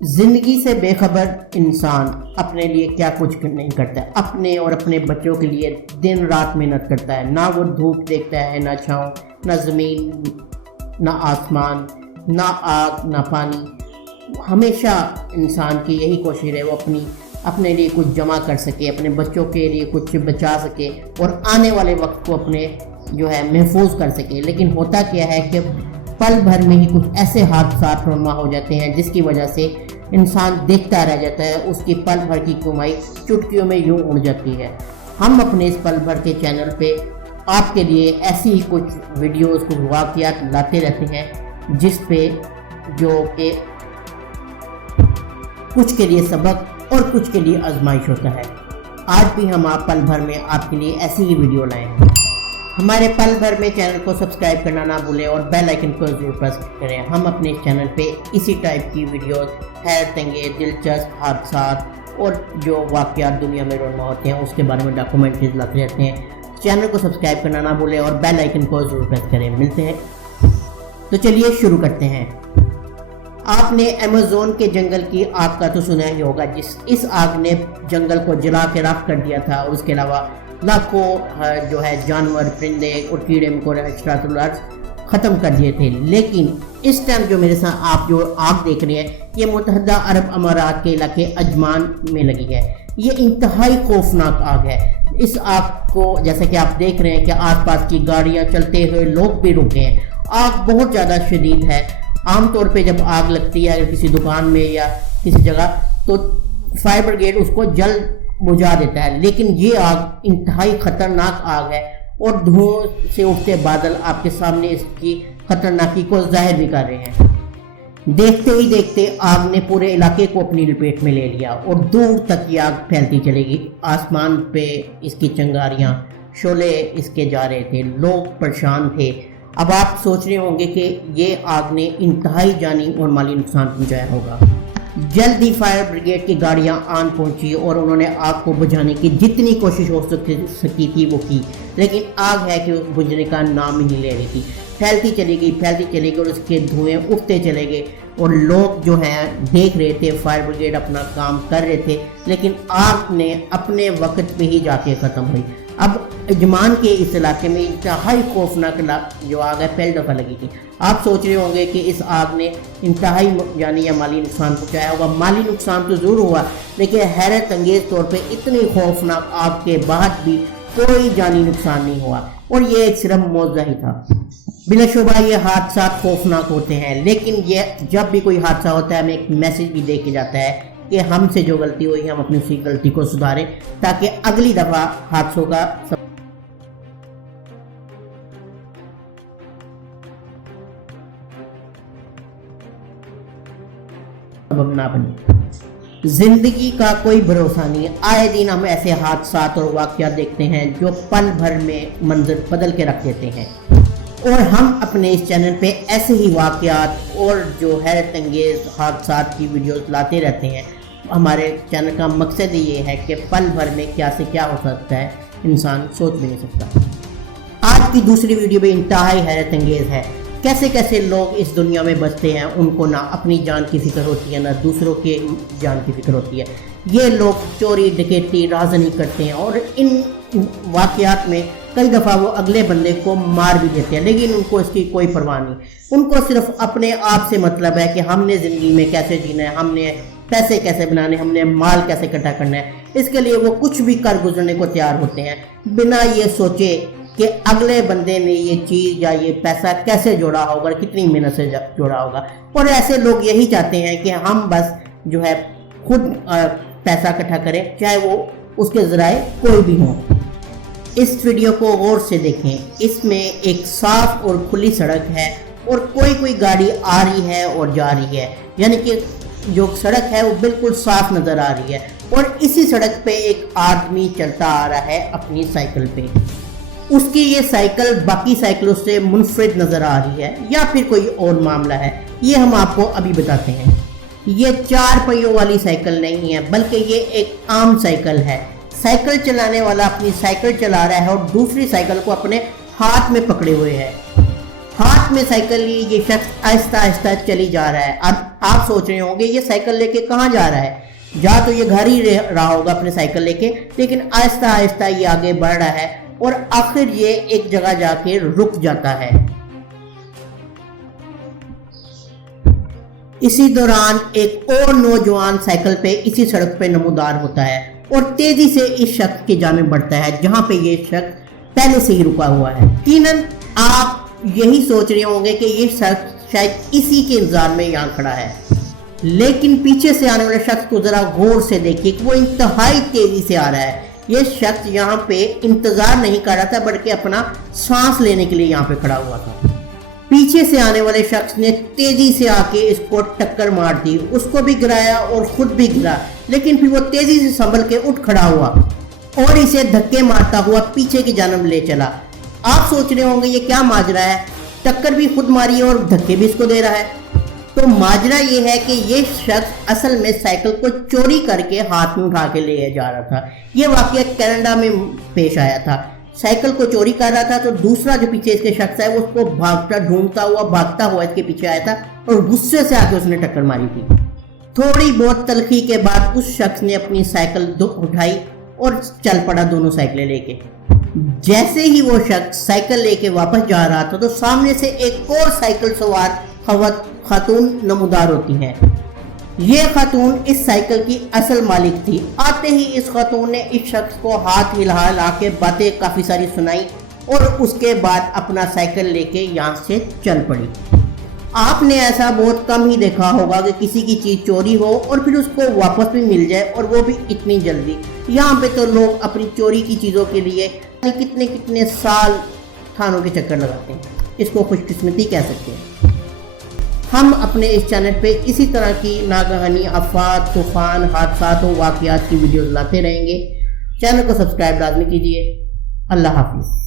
زندگی سے بے خبر انسان اپنے لیے کیا کچھ نہیں کرتا ہے، اپنے اور اپنے بچوں کے لیے دن رات محنت کرتا ہے، نہ وہ دھوپ دیکھتا ہے، نہ چھاؤں، نہ زمین، نہ آسمان، نہ آگ، نہ پانی۔ ہمیشہ انسان کی یہی کوشش ہے وہ اپنے لیے کچھ جمع کر سکے، اپنے بچوں کے لیے کچھ بچا سکے اور آنے والے وقت کو اپنے محفوظ کر سکے۔ لیکن ہوتا کیا ہے کہ پل بھر میں ہی کچھ ایسے حادثات رونما ہو جاتے ہیں جس کی وجہ سے انسان دیکھتا رہ جاتا ہے، اس کی پل بھر کی کمائی چٹکیوں میں یوں اڑ جاتی ہے۔ ہم اپنے اس پل بھر کے چینل پہ آپ کے لیے ایسی ہی کچھ ویڈیوز کو واقعات لاتے رہتے ہیں جس پہ جو کہ کچھ کے لیے سبق اور کچھ کے لیے آزمائش ہوتا ہے۔ آج بھی ہم پل بھر میں آپ کے لیے ایسی ہی ویڈیو لائیں ہیں۔ ہمارے پل بھر میں چینل کو سبسکرائب کرنا نہ بھولیں اور بیل آئیکن کو ضرور پریس کریں۔ ہم اپنے اس چینل پہ اسی ٹائپ کی ویڈیوز، حیرت انگیز، دلچسپ حادثات اور جو واقعات دنیا میں رونما ہوتے ہیں اس کے بارے میں ڈاکومنٹریز لاتے رہتے ہیں۔ چینل کو سبسکرائب کرنا نہ بھولیں اور بیل آئیکن کو ضرور پریس کریں۔ ملتے ہیں، تو چلیے شروع کرتے ہیں۔ آپ نے ایمیزون کے جنگل کی آگ کا تو سنا ہی ہوگا، اس آگ نے جنگل کو جلا کے راکھ کر دیا تھا اور اس کے علاوہ لاکھوں جانور، پرندے اور کیڑے مکوڑے حشرات الارض ختم کر دیے تھے۔ لیکن اس ٹائم جو میرے ساتھ آپ جو آگ دیکھ رہے ہیں یہ متحدہ عرب امارات کے علاقے عجمان میں لگی ہے۔ یہ انتہائی خوفناک آگ ہے۔ اس آگ کو جیسا کہ آپ دیکھ رہے ہیں کہ آس پاس کی گاڑیاں چلتے ہوئے لوگ بھی رکے ہیں۔ آگ بہت زیادہ شدید ہے۔ عام طور پہ جب آگ لگتی ہے اگر کسی دکان میں یا کسی جگہ تو فائر بریگیڈ اس کو جلد بجھا دیتا ہے، لیکن یہ آگ انتہائی خطرناک آگ ہے اور دھوؤں سے اٹھتے بادل آپ کے سامنے اس کی خطرناکی کو ظاہر بھی کر رہے ہیں۔ دیکھتے ہی دیکھتے آگ نے پورے علاقے کو اپنی لپیٹ میں لے لیا اور دور تک یہ آگ پھیلتی چلے گی۔ آسمان پہ اس کی چنگاریاں، شعلے اس کے جا رہے تھے، لوگ پریشان تھے۔ اب آپ سوچ رہے ہوں گے کہ یہ آگ نے انتہائی جانی اور مالی نقصان پہنچایا ہوگا۔ جلد ہی فائر بریگیڈ کی گاڑیاں آن پہنچی اور انہوں نے آگ کو بجھانے کی جتنی کوشش ہو سکی تھی وہ کی، لیکن آگ ہے کہ بجھنے کا نام ہی نہیں لے رہی تھی۔ پھیلتی چلی گئی اور اس کے دھوئیں اٹھتے چلے گئے اور لوگ جو ہیں دیکھ رہے تھے، فائر بریگیڈ اپنا کام کر رہے تھے، لیکن آگ نے اپنے وقت پہ ہی جا کے ختم ہوئی۔ اب عجمان کے اس علاقے میں انتہائی خوفناک جو آگ ہے پہلی دفعہ لگی تھی۔ آپ سوچ رہے ہوں گے کہ اس آگ نے انتہائی جانی یا مالی نقصان پہنچایا ہوگا۔ مالی نقصان تو ضرور ہوا، لیکن حیرت انگیز طور پہ اتنی خوفناک آگ کے بعد بھی کوئی جانی نقصان نہیں ہوا اور یہ ایک صرف معجزہ ہی تھا۔ بلا شبہ یہ حادثات خوفناک ہوتے ہیں، لیکن یہ جب بھی کوئی حادثہ ہوتا ہے ہمیں ایک میسج بھی دے کے جاتا ہے کہ ہم سے جو غلطی ہوئی ہم اپنی اسی غلطی کو سدھاریں تاکہ اگلی دفعہ حادثوں کا سبب نہ بنے۔ زندگی کا کوئی بھروسہ نہیں، آئے دن ہم ایسے حادثات اور واقعات دیکھتے ہیں جو پل بھر میں منظر بدل کے رکھ دیتے ہیں، اور ہم اپنے اس چینل پہ ایسے ہی واقعات اور جو حیرت انگیز حادثات کی ویڈیوز لاتے رہتے ہیں۔ ہمارے چینل کا مقصد یہ ہے کہ پل بھر میں کیا سے کیا ہو سکتا ہے انسان سوچ بھی نہیں سکتا۔ آج کی دوسری ویڈیو بھی انتہائی حیرت انگیز ہے۔ کیسے کیسے لوگ اس دنیا میں بستے ہیں، ان کو نہ اپنی جان کی فکر ہوتی ہے نہ دوسروں کے جان کی فکر ہوتی ہے۔ یہ لوگ چوری ڈکیتی رازنی کرتے ہیں اور ان واقعات میں کئی دفعہ وہ اگلے بندے کو مار بھی دیتے ہیں، لیکن ان کو اس کی کوئی پرواہ نہیں۔ ان کو صرف اپنے آپ سے مطلب ہے کہ ہم نے زندگی میں کیسے جینا ہے، ہم نے پیسے کیسے بنانے، ہم نے مال کیسے اکٹھا کرنا ہے۔ اس کے لیے وہ کچھ بھی کر گزرنے کو تیار ہوتے ہیں بنا یہ سوچے کہ اگلے بندے نے یہ چیز یا یہ پیسہ کیسے جوڑا ہوگا، کتنی محنت سے جوڑا ہوگا۔ اور ایسے لوگ یہی چاہتے ہیں کہ ہم بس خود پیسہ اکٹھا کریں، چاہے وہ اس کے ذرائع کوئی بھی ہوں۔ اس ویڈیو کو غور سے دیکھیں، اس میں ایک صاف اور کھلی سڑک ہے اور کوئی گاڑی آ رہی ہے اور جا رہی ہے، یعنی کہ جو سڑک ہے وہ بالکل صاف نظر آ رہی ہے، اور اسی سڑک پہ ایک آدمی چلتا آ رہا ہے اپنی سائیکل پہ۔ اس کی یہ سائیکل باقی سائیکلوں سے منفرد نظر آ رہی ہے یا پھر کوئی اور معاملہ ہے، یہ ہم آپ کو ابھی بتاتے ہیں۔ یہ 4 پہیوں والی سائیکل نہیں ہے بلکہ یہ ایک عام سائیکل ہے۔ سائیکل چلانے والا اپنی سائیکل چلا رہا ہے اور دوسری سائیکل کو اپنے ہاتھ میں پکڑے ہوئے ہے۔ ہاتھ ہاتھ میں سائیکل لی یہ شخص آہستہ آہستہ چلی جا رہا ہے۔ اب آپ سوچ رہے ہوں گے یہ سائیکل لے کے کہاں جا رہا ہے؟ جا تو یہ گھر ہی رہا ہوگا اپنے سائیکل لے کے، لیکن آہستہ آہستہ یہ آگے بڑھ رہا ہے اور آخر یہ ایک جگہ جا کے رک جاتا ہے۔ اسی دوران ایک اور نوجوان سائیکل پہ اسی سڑک پہ نمودار ہوتا ہے اور تیزی سے اس شخص کی جانب بڑھتا ہے جہاں پہ یہ شخص پہلے سے ہی رکا ہوا ہے۔ یقیناً آپ یہی سوچ رہے ہوں گے کہ یہ شخص شاید اسی کے انتظار میں یہاں کھڑا ہے، لیکن پیچھے سے آنے والے شخص کو ذرا غور سے دیکھیے کہ وہ انتہائی تیزی سے آ رہا ہے۔ یہ شخص یہاں پہ انتظار نہیں کر رہا تھا بلکہ اپنا سانس لینے کے لیے یہاں پہ کھڑا ہوا تھا۔ پیچھے سے آنے والے شخص نے تیزی سے آ کے اس کو ٹکر مار دی، اس کو بھی گرایا اور خود بھی گرا، لیکن پھر وہ تیزی سے سنبھل کے اٹھ کھڑا ہوا اور اسے دھکے مارتا ہوا پیچھے کی جانب لے چلا۔ آپ سوچ رہے ہوں گے یہ کیا ماجرا ہے؟ ٹکر بھی خود ماری اور دھکے بھی اس کو دے رہا ہے۔ تو ماجرا یہ ہے کہ یہ شخص اصل میں سائیکل کو چوری کر کے ہاتھ میں اٹھا کے لے جا رہا تھا۔ یہ واقعہ کینیڈا میں پیش آیا تھا۔ سائیکل کو چوری کر رہا تھا تو دوسرا جو پیچھے اس کے شخص ہے وہ اس کو ڈھونڈتا ہوا اس کے پیچھے آیا تھا اور غصے سے آ کے اس نے ٹکر ماری تھی۔ تھوڑی بہت تلخی کے بعد اس شخص نے اپنی سائیکل اٹھائی اور چل پڑا دونوں سائیکلیں لے کے۔ جیسے ہی وہ شخص سائیکل لے کے واپس جا رہا تھا تو سامنے سے ایک اور سائیکل سوار خاتون نمودار ہوتی ہے۔ یہ خاتون اس سائیکل کی اصل مالک تھی۔ آتے ہی اس خاتون نے اس شخص کو ہاتھ ہلا کے باتیں کافی ساری سنائی اور اس کے بعد اپنا سائیکل لے کے یہاں سے چل پڑی۔ آپ نے ایسا بہت کم ہی دیکھا ہوگا کہ کسی کی چیز چوری ہو اور پھر اس کو واپس بھی مل جائے اور وہ بھی اتنی جلدی۔ یہاں پہ تو لوگ اپنی چوری کی چیزوں کے لیے کتنے سال تھانوں کے چکر لگاتے ہیں۔ اس کو خوش قسمتی کہہ سکتے ہیں۔ ہم اپنے اس چینل پہ اسی طرح کی ناگہانی آفات، طوفان، حادثات و واقعات کی ویڈیوز لاتے رہیں گے۔ چینل کو سبسکرائب لازمی کیجیے۔ اللہ حافظ۔